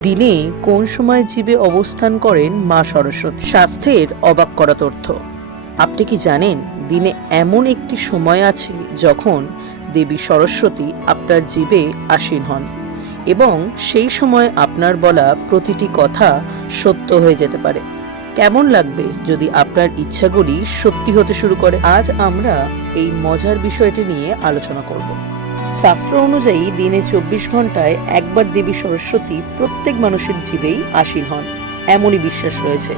দিনে কোন সময় জীবে অবস্থান করেন মা সরস্বতী? স্বাস্থ্যের অবাক করা তথ্য। আপনি কি জানেন দিনে এমন একটি সময় আছে যখন দেবী সরস্বতী আপনার জীবে আসীন হন এবং সেই সময় আপনার বলা প্রতিটি কথা সত্য হয়ে যেতে পারে। কেমন লাগবে যদি আপনার ইচ্ছাগুলি সত্যি হতে শুরু করে? আজ আমরা এই মজার বিষয়টি নিয়ে আলোচনা করব। শাস্ত্র অনুযায়ী দিনে 24 ঘন্টায় একবার দেবী সরস্বতী প্রত্যেক মানুষের জীবেই আসীন হন, এমনই বিশ্বাস রয়েছে।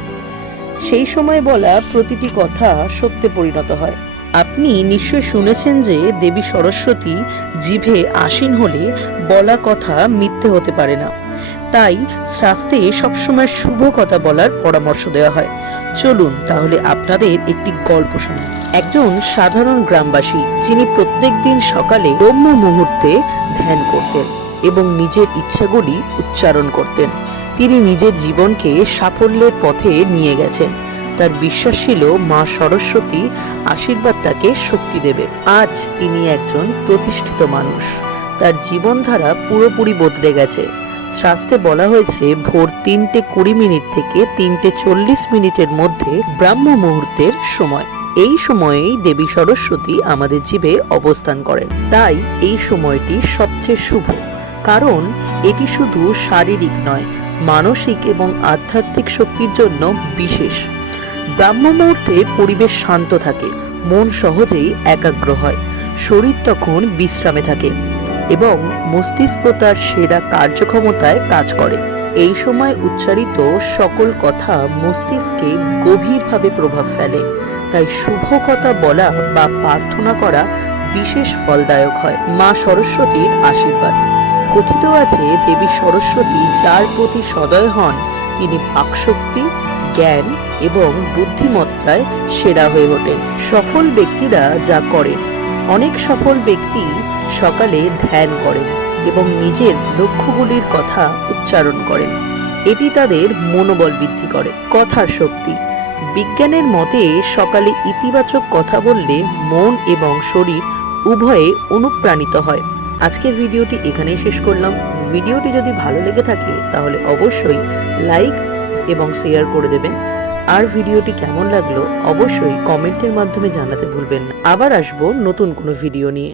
সেই সময় বলা প্রতিটি কথা সত্যে পরিণত হয়। আপনি নিশ্চয় শুনেছেন যে দেবী সরস্বতী জিভে আসীন হলে বলা কথা মিথ্যে হতে পারে না। তাই শাস্ত্রে সবসময় শুভ কথা বলার পরামর্শ দেওয়া হয়। চলুন তাহলে আপনাদের একটি গল্প শুনি। একজন সাধারণ গ্রামবাসী, যিনি প্রত্যেক দিন সকালে ব্রহ্ম মুহূর্তে ধ্যান করতেন এবং নিজের ইচ্ছাগুলি উচ্চারণ করতেন, তিনি নিজের জীবনকে সাফল্যের পথে নিয়ে গেছেন। তার বিশ্বাস ছিল মা সরস্বতী আশীর্বাদ তাকে শক্তি দেবে। আজ তিনি একজন প্রতিষ্ঠিত মানুষ। তার জীবনধারা পুরোপুরি বদলে গেছে। শাস্ত্রে বলা হয়েছে ভোর 3:20 থেকে 3:40 মধ্যে ব্রাহ্ম মুহূর্তের সময়। এই সময়েই দেবী সরস্বতী আমাদের জীবে অবস্থান করেন। তাই এই সময়টি সবচেয়ে শুভ, কারণ এটি শুধু শারীরিক নয়, মানসিক এবং আধ্যাত্মিক শক্তির জন্য বিশেষ। ব্রাহ্ম মুহূর্তে পরিবেশ শান্ত থাকে, মন সহজেই একাগ্র হয়, শরীর তখন বিশ্রামে থাকে এবং মস্তিষ্ক তার সেরা কার্যক্ষমতায় কাজ করে। এই সময় উচ্চারিত সকল কথা মস্তিষ্কে গভীরভাবে প্রভাব ফেলে। তাই শুভ কথা বলা বা প্রার্থনা করা বিশেষ ফলদায়ক হয়। মা সরস্বতীর আশীর্বাদ। কথিত আছে দেবী সরস্বতী যার প্রতি সদয় হন তিনি বাকশক্তি, জ্ঞান এবং বুদ্ধিমত্তায় সেরা হয়ে ওঠেন। সফল ব্যক্তিরা যা করেন, অনেক সফল ব্যক্তি সকালে ধ্যান করেন এবং নিজের লক্ষ্যগুলির কথা উচ্চারণ করেন। এটি তাদের মনোবল বৃদ্ধি করে। কথার শক্তি। বিজ্ঞানের মতে সকালে ইতিবাচক কথা বললে মন এবং শরীর উভয়ে অনুপ্রাণিত হয়। আজকের ভিডিওটি এখানেই শেষ করলাম। ভিডিওটি যদি ভালো লেগে থাকে তাহলে অবশ্যই লাইক এবং শেয়ার করে দেবেন। আর ভিডিওটি কেমন লাগলো অবশ্যই কমেন্টের মাধ্যমে জানাতে ভুলবেন না। আবার আসবো নতুন কোনো ভিডিও নিয়ে।